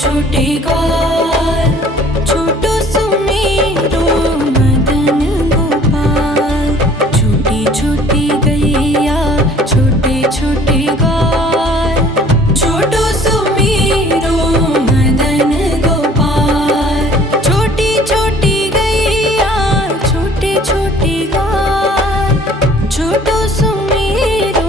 छोटे ग्वाल, छोटो सुमेरो मदन गोपाल। छोटी छोटी गैया छोटे छोटे ग्वाल, छोटो सुमेरो मदन गोपाल। छोटी छोटी गैया छोटे छोटे ग्वाल, छोटो सुमेरो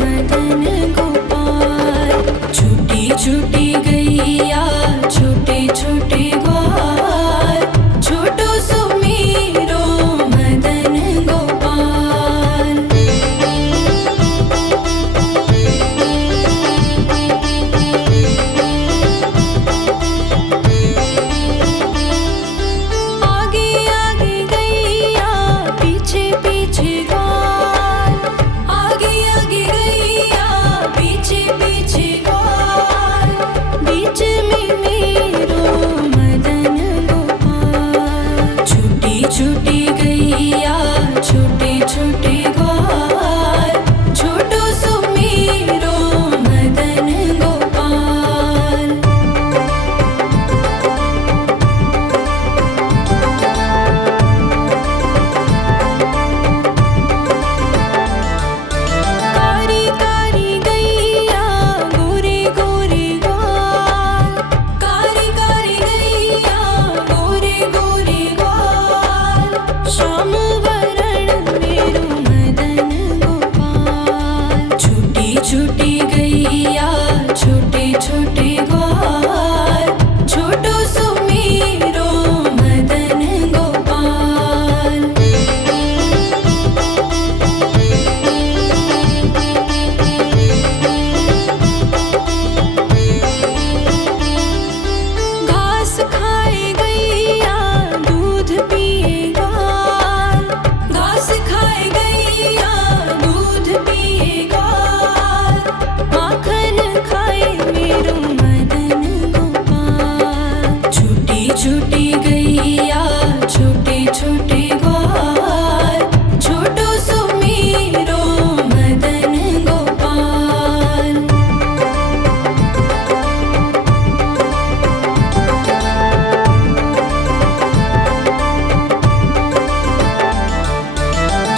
मदन गोपाल। छोटी छोटी गैया छोटे छोटे ग्वाल, छोटो सुमेरो मदन गोपाल। आगे आगे गैया पीछे पीछे ग्वाल, आगे आगे गैया पीछे पीछे ग्वाल। बीच में मेरो मदन गोपाल। छोटी छोटी गैया छोटे छोटे ग्वाल, छोटो सुमेरो मदन गोपाल। कारी कारी गैया गोरे गोरे ग्वाल, कारी कारी गैया गोरे गोरे ग्वाल। श्याम वरण मेरो मदन गोपाल। छोटी छोटी गैया छोटे छोटे ग्वाल, छोटो सुमेरो मदन गोपाल। घास खाए गैया दूध पिए ग्वाल, घास खाए गैया दूध पिए ग्वाल। माखन खाए मेरो मदन गोपाल। छोटी छोटी गैया छोटे छोटे ग्वाल, छोटो सुमेरो मदन गोपाल।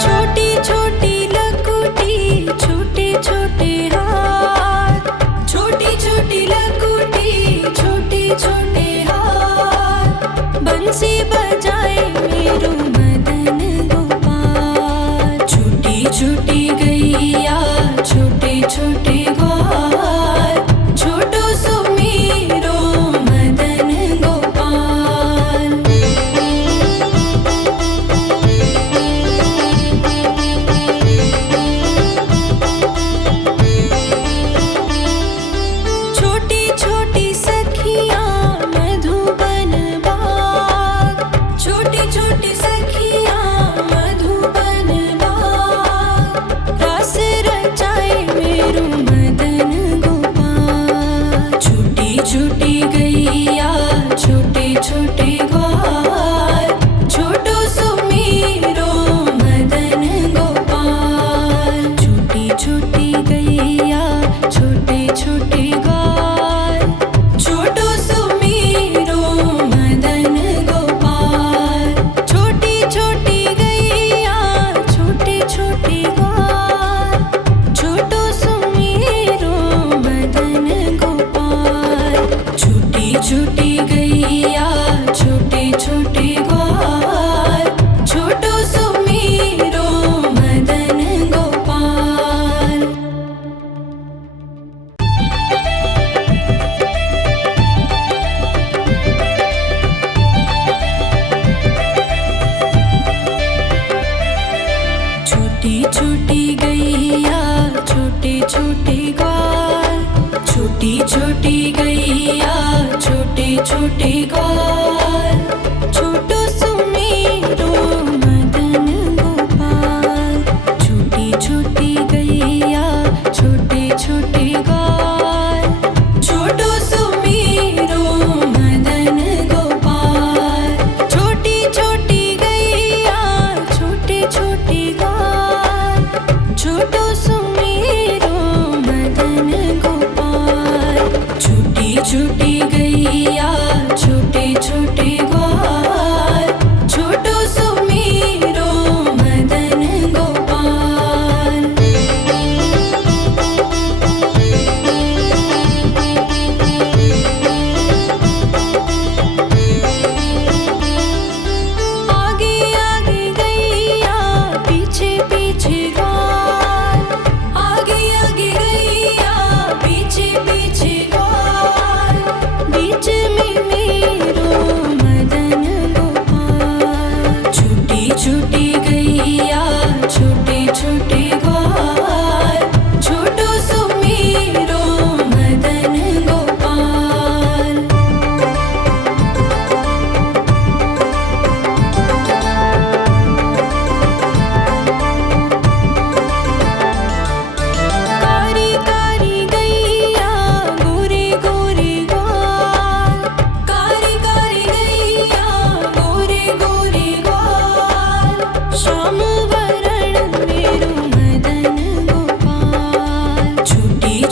छोटी छोटी लकुटी छोटे छोटे हाथ, छोटी छोटी लकुटी छोटे छोटे हाथ। बंसी बजाए मेरो मदन गोपाल। छोटी छोटी गैया छोटे छोटे ग्वाल, छोटो सुमेरो मदन गोपाल। छोटी छोटी सखियाँ मधुबन बाग, छोटी छोटी सखियाँ मधुबन बाग। रास रचाए मेरो मदन गोपाल। छोटी छोटी गैया छोटे छोटे ग्वाल, छोटो सुमेरो मदन गोपाल। छोटी छोटी गैया छोटे छोटे ग्वाल, छोटो सुमेरो मदन गोपाल। छोटी छोटी गैया छोटे छोटे ग्वाल, छोटो सुमेरो मदन गोपाल। छोटी छोटी गैया छोटे छोटे ग्वाल, छोटो सुमेरो मदन गोपाल। छोटी छोटी गैया छोटे छोटे ग्वाल, छोटी छोटी गैया छोटे छोटे ग्वाल, छोटो सुमेरो मदन गोपाल। छोटी छोटी गैया छोटे छोटे ग्वाल, छोटो सुमेरो मदन गोपाल। छोटी छोटी गैया छोटे छोटे ग्वाल, छोटो सुमेरो मदन गोपाल। छोटी छोटी गैया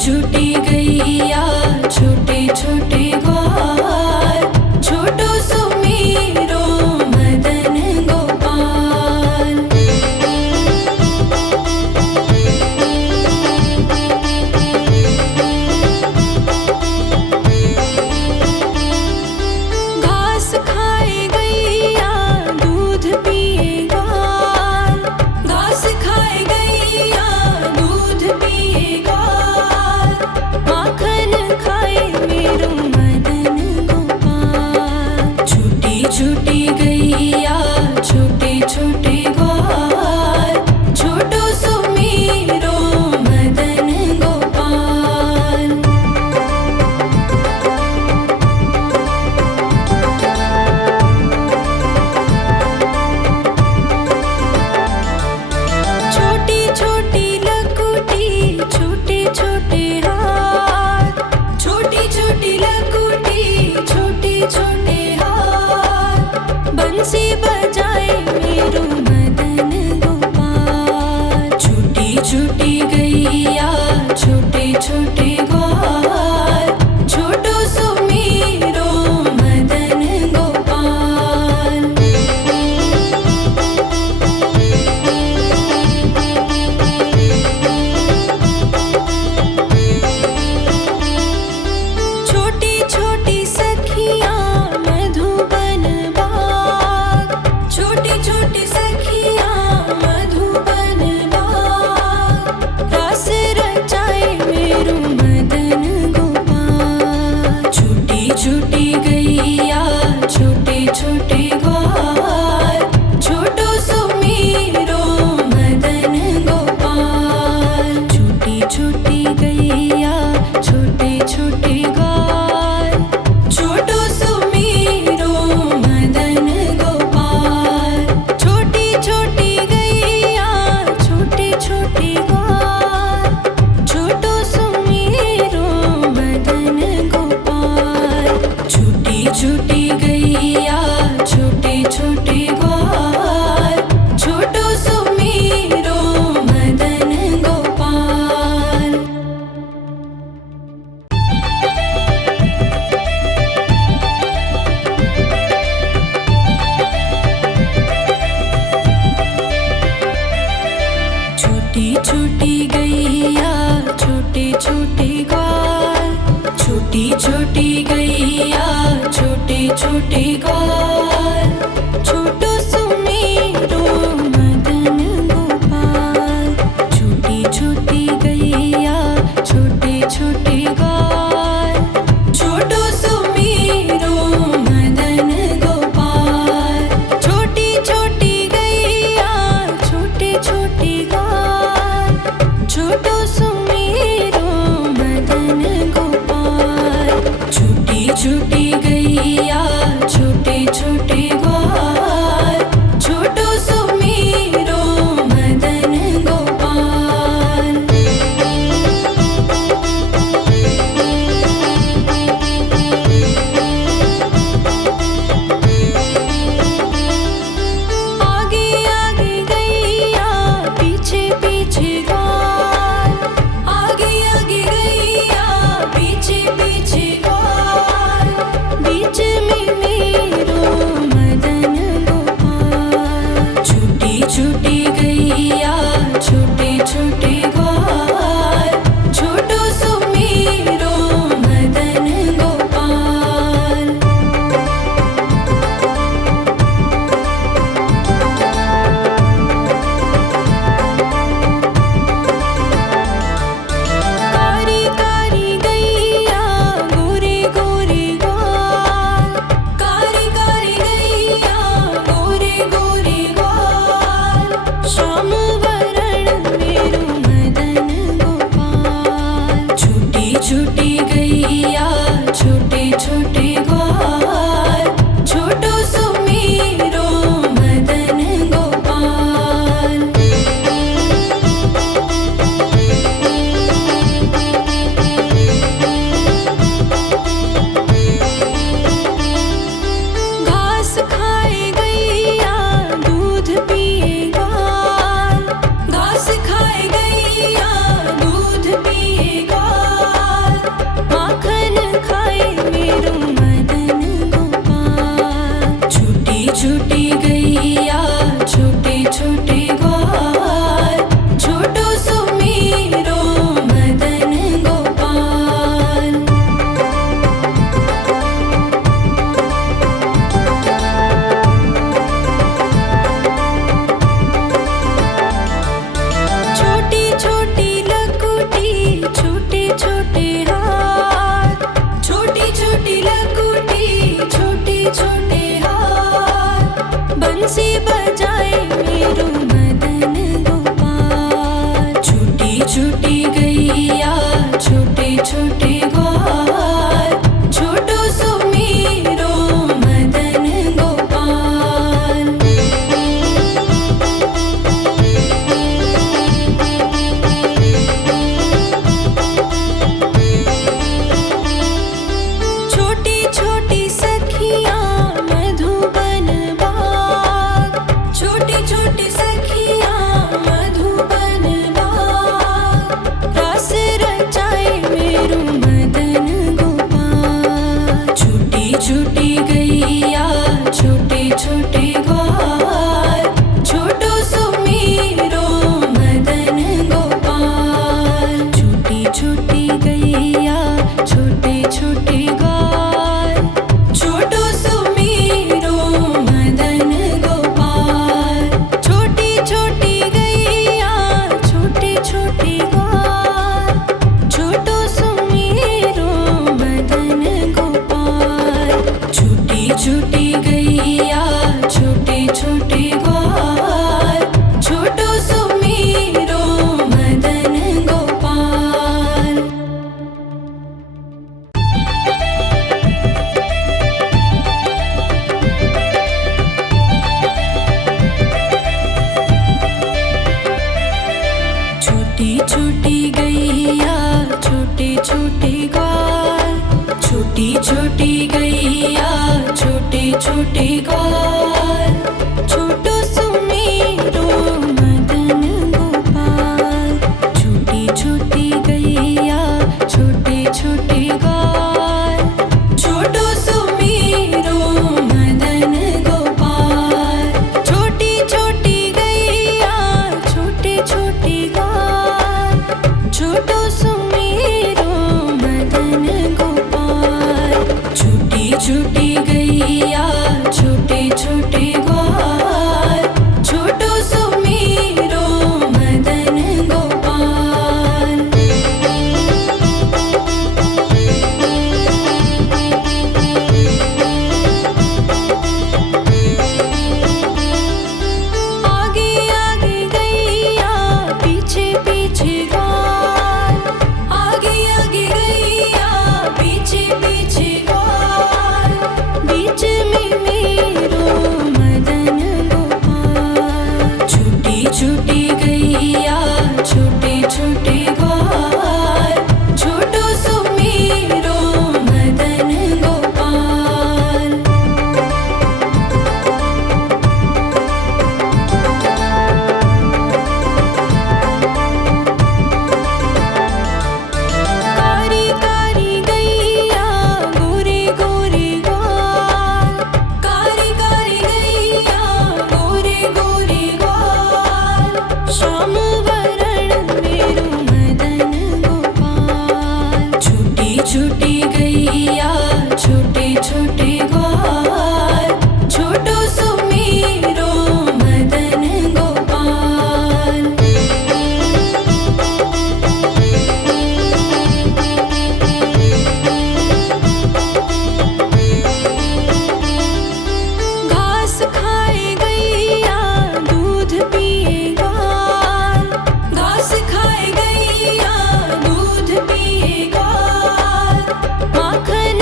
छोटी गैया छोटे छोटे ग्वाल, छोटो सुमेरो मदन गोपाल। घास खाए गैया दूध पिए ग्वाल, घास खाए गैया दूध पिए ग्वाल, माखन खाए मेरो मदन गोपाल। छोटी छोटी गैया छोटे छोटे ग्वाल, छोटो सुमेरो मदन गोपाल। छोटी छोटी लकुटी छोटे छोटे हाथ, छोटी छोटी लकुटी छोटे छोटे हाथ, बंसी बजाए मेरो मदन गोपाल। छोटी छोटी गैया छोटे छोटे ग्वाल, छोटो सुमेरो मदन गोपाल। छोटी छोटी सखियाँ मधुबन बाग, छोटी छोटी सखियाँ मधुबन बाग, रास रचाए मेरो मदन गोपाल। छोटी छोटी गैया छोटे छोटे ग्वाल, छोटो सुमेरो मदन गोपाल। छोटी छोटी गैया छोटे छोटे ग्वाल, छोटो सुमेरो मदन गोपाल। छोटी छोटी गैया छोटे छोटे ग्वाल, छोटो सुमेरो मदन गोपाल। छोटी छोटी गैया छोटे छोटे ग्वाल, छोटो सुमेरो मदन गोपाल। छोटी छोटी गैया छोटे छोटे ग्वाल, छोटी छोटी गैया छोटे छोटे ग्वाल, छोटो सुमेरो मदन गोपाल। छोटी छोटी गैया छोटे छोटे ग्वाल, छोटो सुमेरो मदन गोपाल। छोटी छोटी गैया छोटे छोटे ग्वाल, छोटो सुमेरो छोटे ग्वाल, छोटो सुमेरो मदन गोपाल। छोटी छोटी गैया छोटे छोटे ग्वाल, छोटो सुमेरो मदन गोपाल। छोटी छोटी गैया छोटे छोटे ग्वाल, छोटो सुमेरो मदन गोपाल। छोटी छोटी गैया छोटे छोटे ग्वाल, छोटी छोटी गैया छोटे छोटे ग्वाल, छोटो सुमेरो मदन गोपाल। छोटी छोटी गैया छोटे छोटे ग्वाल, छोटो सुमेरो मदन गोपाल। छोटी छोटी गैया छोटे छोटे ग्वाल, छोटो सुमेरो मदन गोपाल। छोटी छोटी गैया छोटे छोटे ग्वाल, छोटो सुमेरो मदन गोपाल। आगे आगे गैया पीछे पीछे ग्वाल, आगे आगे गैया पीछे पीछे ग्वाल। बीच में मेरो मदन गोपाल। छोटी छोटी गैया छोटे छोटे ग्वाल, छोटो सुमेरो मदन गोपाल। कारी कारी गैया गोरे गोरे ग्वाल, कारी कारी गैया गोरे गोरे ग्वाल। श्याम वरण मेरो मदन गोपाल। छोटी छोटी गैया छोटे छोटे ग्वाल, छोटो सुमेरो मदन गोपाल। घास खाए गैया दूध पिए ग्वाल, घास खाए गैया दूध पिए ग्वाल। माखन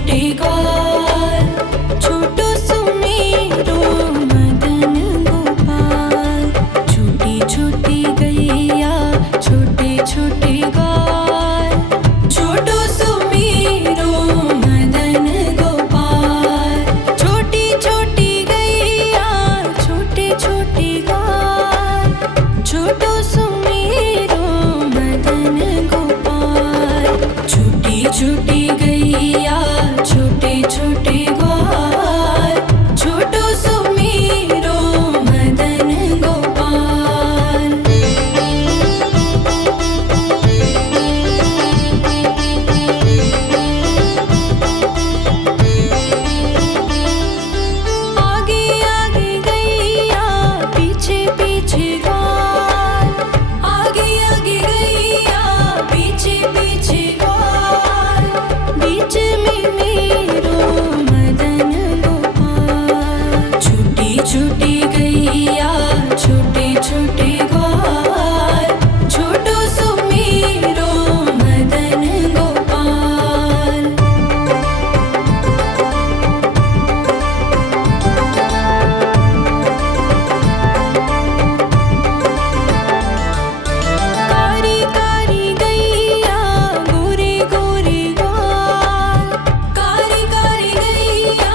छोटे ग्वाल, छोटो सुमेरो मदन गोपाल। छोटी छोटी गैया छोटे छोटे ग्वाल, छोटो सुमेरो मदन गोपाल। छोटी छोटी गैया छोटे छोटे ग्वाल, छोटो सुमेरो मदन गोपाल। छोटी छोटी गैया छोटे छोटे ग्वाल, छोटो सुमेरो मदन गोपाल। आगे आगे गैया पीछे पीछे ग्वाल, आगे आगे गैया पीछे पीछे ग्वाल। बीच में मेरो मदन गोपाल। छोटी छोटी गैया छोटे छोटे ग्वाल, छोटो सुमेरो मदन गोपाल। कारी कारी गैया गोरे गोरे ग्वाल, कारी कारी गैया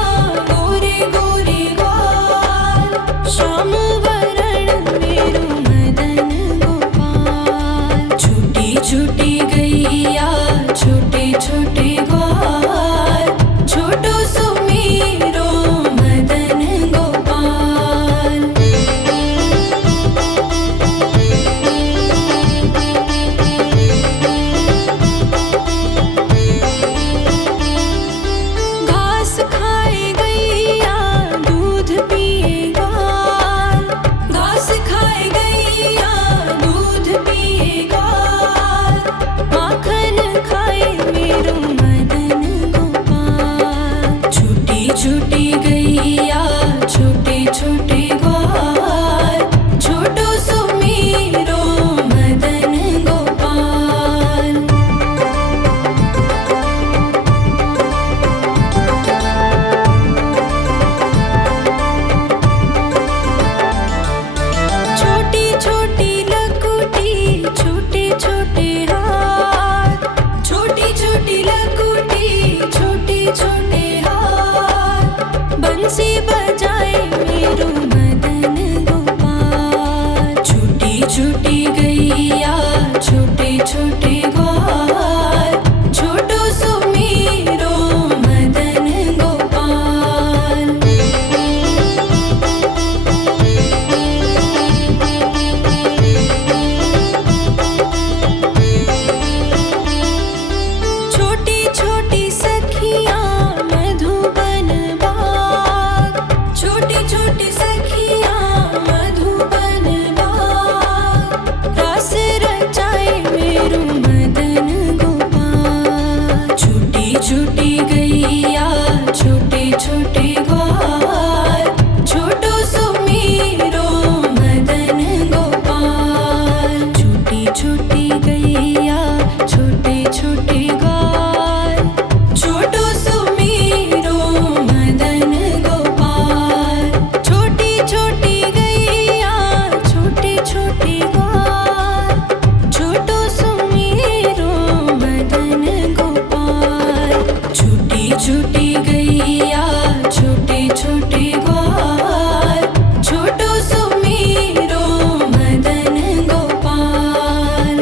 गोरे गोरे ग्वाल। श्याम वरण मेरो मदन गोपाल। छोटी छोटी गैया छोटे छोटे ग्वाल, छोटो सुमेरो मदन गोपाल। घास खाए गैया दूध पिए ग्वाल, घास खाए गैया दूध पिए ग्वाल। माखन खाए मेरो मदन गोपाल। छोटी छोटी गैया छोटे छोटे ग्वाल, छोटो सुमेरो मदन गोपाल। छोटी छोटी लकुटी छोटे छोटे हाथ, छोटी छोटी लकुटी छोटे छोटे हाथ। बंसी बजाए मेरो मदन गोपाल। छोटी छोटी गैया छोटे छोटे ग्वाल, छोटो सुमेरो मदन गोपाल। छोटी छोटी सखियाँ मधुबन बाग, छोटी छोटी सखियाँ मधुबन बाग। रास रचाए मेरो मदन गोपाल। छोटी छोटी गैया छोटे छोटे ग्वाल, छोटो सुमेरो मदन गोपाल। छोटी छोटी गैया छोटे छोटे ग्वाल, छोटो सुमेरो मदन गोपाल। छोटी छोटी गैया छोटे छोटे ग्वाल, छोटो सुमेरो मदन गोपाल। छोटी छोटी गैया छोटे छोटे ग्वाल, छोटो सुमेरो मदन गोपाल।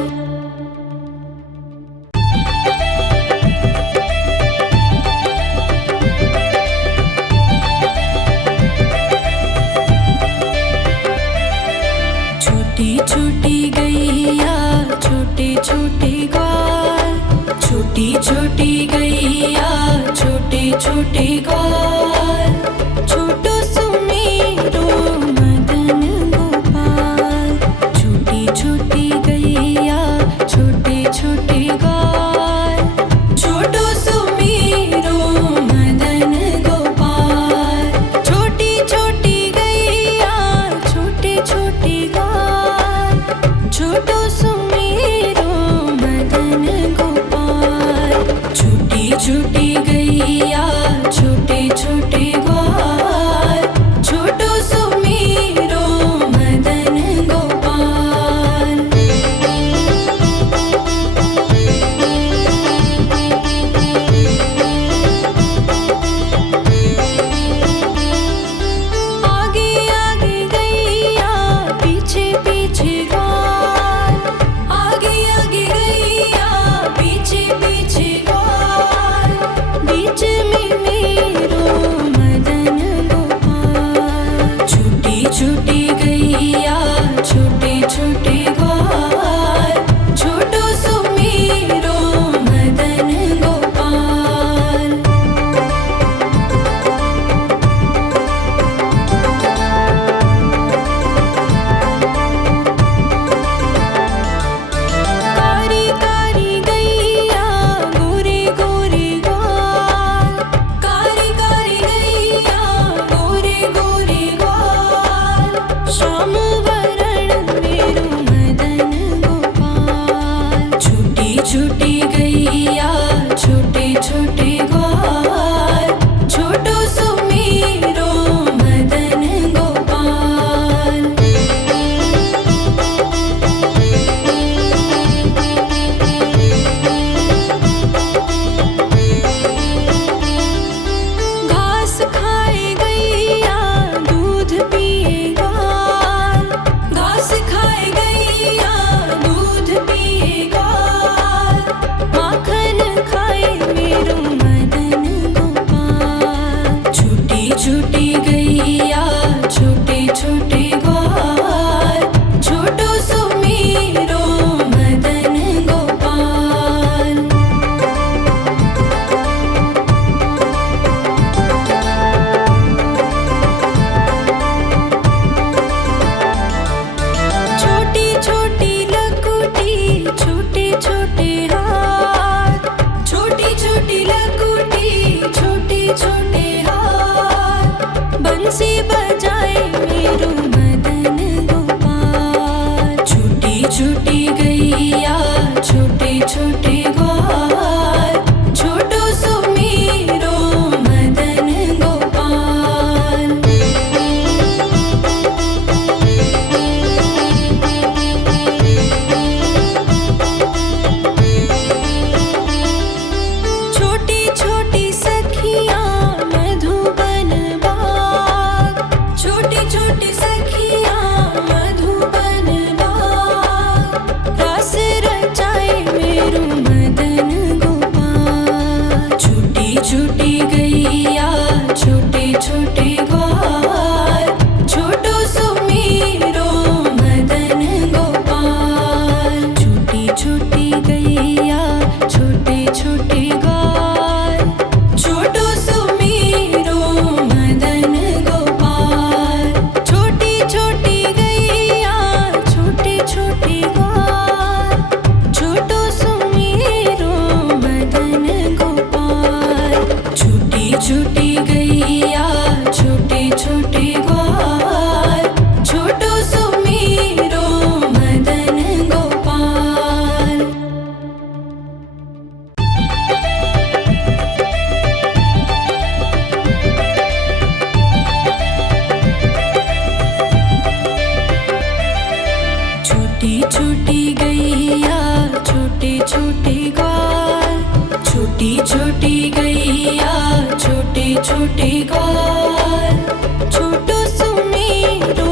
छोटी छोटी गैया छोटे छोटे ग्वाल, छोटी छोटी गैया छोटे छोटे ग्वाल। छोटो सुमेरो मदन गोपाल। छोटी छोटी गैया छोटे छोटे ग्वाल, छोटो सुमेरो मदन गोपाल। छोटी छोटी गैया छोटे छोटे ग्वाल, छोटो सुमेरो मदन गोपाल। छोटी छोटी गैया छोटे ग्वाल, छोटो सुमेरो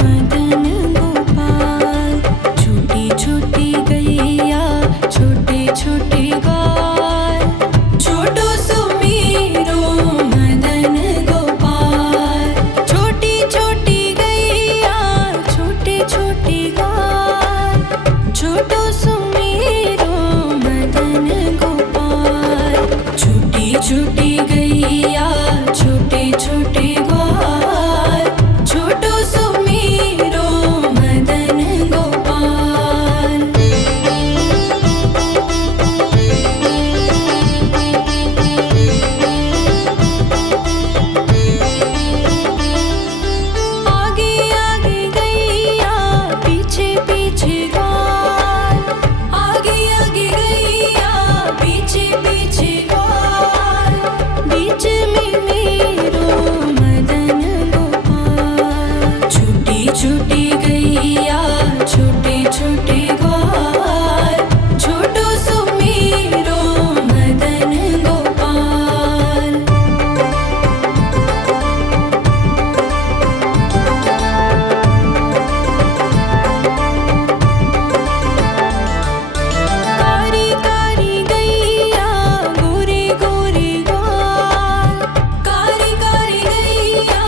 मदन गोपाल। छोटी छोटी गैया छोटे छोटे ग्वाल, छोटो सुमेरो मदन गोपाल। छोटी छोटी गैया छोटे छोटे ग्वाल, छोटो सुमेरो मदन गोपाल। छोटी छोटी गैया छोटे छोटे ग्वाल, छोटो सुमेरो मदन गोपाल। आगे आगे गैया पीछे पीछे ग्वाल, आगे आगे गैया पीछे पीछे ग्वाल। बीच में मेरो मदन गोपाल। छोटी छोटी गैया छोटे छोटे ग्वाल, छोटो सुमेरो मदन गोपाल। कारी कारी गैया गोरे गोरे ग्वाल, कारी कारी गैया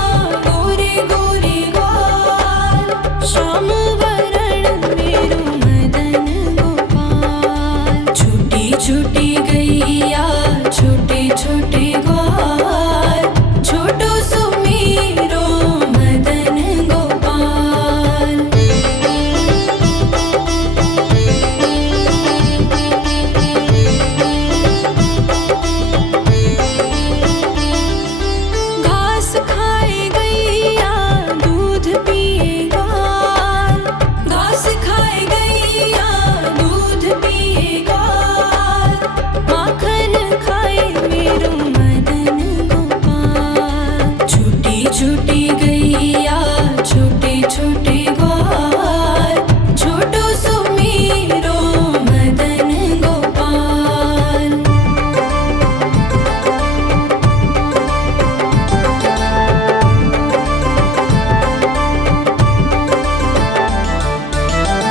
गोरे गोरे ग्वाल। श्याम वरण मेरो मदन गोपाल। छोटी छोटी गैया छोटे छोटे ग्वाल, छोटो सुमेरो मदन गोपाल। घास खाए गैया दूध पिए ग्वाल, घास खाए गैया दूध पिए ग्वाल। माखन खाए मेरो मदन गोपाल। छोटी छोटी गैया छोटे छोटे ग्वाल, छोटो सुमेरो मदन गोपाल।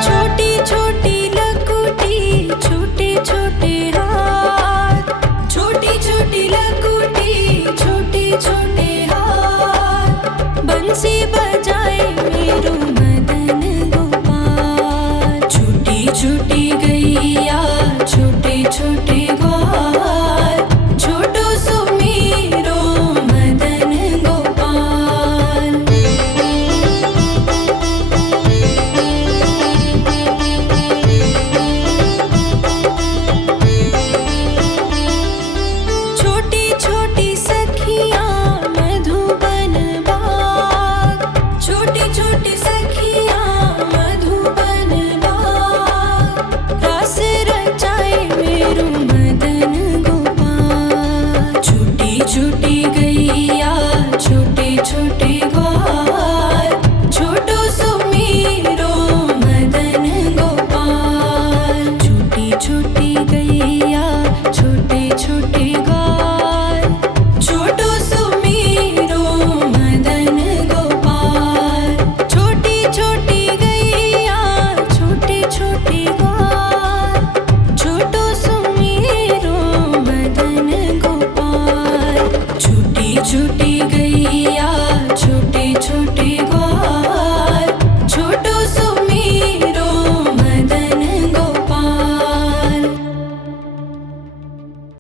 छोटी छोटी लकुटी छोटे छोटे हाथ, छोटी छोटी लकुटी छोटे छोटे हाथ। बंसी बजाए मेरो मदन गोपाल। छोटी छोटी गैया छोटे छोटे ग्वाल, छोटो सुमेरो मदन गोपाल। छोटी छोटी सखियाँ मधुबन बाग, छोटी छोटी सखियाँ मधुबन बाग। रास रचाए मेरो मदन गोपाल। छोटी छोटी गैया छोटे छोटे ग्वाल, छोटो सुमेरो मदन गोपाल। छोटी छोटी गैया छोटे छोटे ग्वाल, छोटो सुमेरो मदन गोपाल। छोटी छोटी गैया छोटे छोटे ग्वाल, छोटो सुमेरो मदन गोपाल। छोटी छोटी गैया छोटे छोटे ग्वाल,